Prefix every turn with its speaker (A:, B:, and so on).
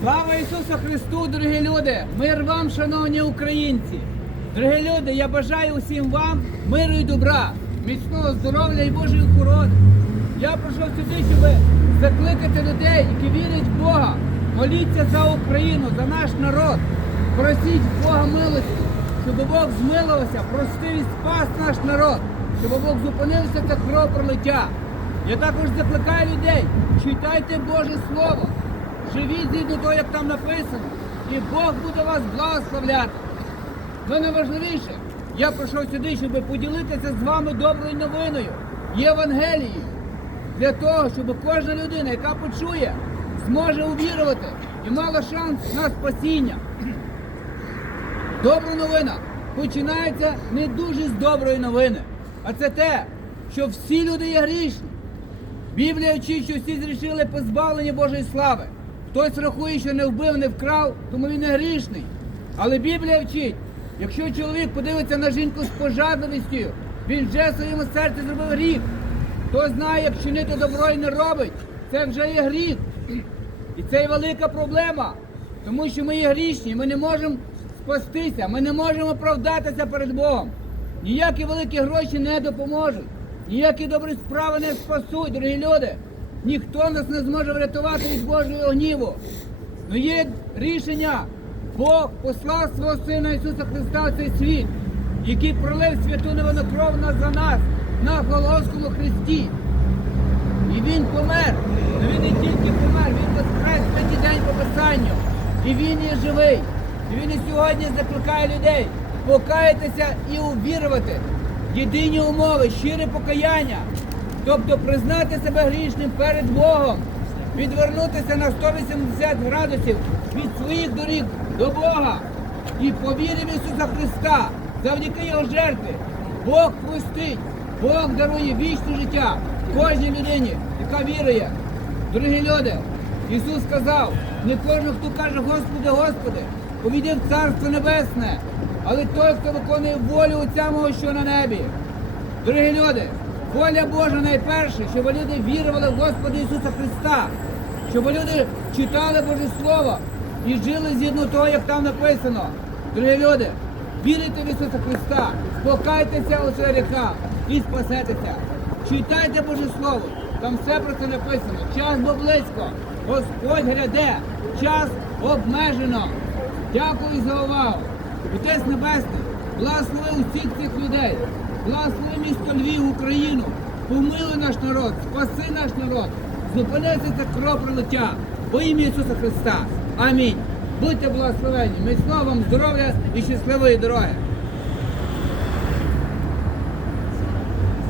A: Слава Ісусу Христу, дорогі люди! Мир вам, шановні українці! Дорогі люди, я бажаю усім вам миру і добра, міцного здоров'я і Божої охорони. Я прийшов сюди, щоб закликати людей, які вірять в Бога. Моліться за Україну, за наш народ. Просіть Бога милості, щоб Бог змилувався, простив і спас наш народ, щоб Бог зупинився це кров пролиття. Я також закликаю людей, читайте Боже Слово. Живіть згідно того, як там написано, і Бог буде вас благословляти. Але найважливіше, я прийшов сюди, щоб поділитися з вами доброю новиною, Євангелією, для того, щоб кожна людина, яка почує, зможе увірувати і мала шанс на спасіння. Добра новина починається не дуже з доброї новини, а це те, що всі люди є грішні. Біблія вчить, що всі зрішили позбавлення Божої слави. Хтось рахує, що не вбив, не вкрав, тому він не грішний. Але Біблія вчить, якщо чоловік подивиться на жінку з пожадливістю, він вже в своєму серці зробив гріх. Хто знає, як чинити добро і не робить, це вже є гріх. І це є велика проблема, тому що ми є грішні, ми не можемо спастися, ми не можемо оправдатися перед Богом. Ніякі великі гроші не допоможуть, ніякі добрі справи не спасуть, дорогі люди. Ніхто нас не зможе врятувати від Божого гніву. Ну є рішення. Бог послав свого Сина Ісуса Христа в цей світ, який пролив святу невинну кров на- за нас на Голгофському Христі. І він помер. Ну він не тільки помер, він воскрес третій день по Писанню. І він є живий. І він і сьогодні закликає людей покаятися і увірувати. Єдині умови, щире покаяння. Тобто признати себе грішним перед Богом, відвернутися на 180 градусів від своїх доріг до Бога і по вірі в Ісуса Христа, завдяки Його жертві, Бог простить, Бог дарує вічне життя кожній людині, яка вірує. Дорогі люди, Ісус сказав, не кожен, хто каже, Господи, Господи, увійде в Царство Небесне, але той, хто виконує волю Отця мого, що на небі. Дорогі люди, воля Божа найперше, щоб люди вірували в Господа Ісуса Христа, щоб люди читали Боже Слово і жили згідно того, як там написано. Дорогі люди, вірите в Ісуса Христа, покайтеся у своїх гріхах і спасетеся. Читайте Боже Слово, там все про це написано. Час бо близько, Господь гряде, час обмежено. Дякую за увагу. Отець Небесний, благослови усіх цих людей, благослови місто Львів, Україну, помили наш народ, спаси наш народ, зупинися це кров пролиття ім'я Ісуса Христа. Амінь. Будьте благословені, Ми вам здоров'я і щасливої дороги.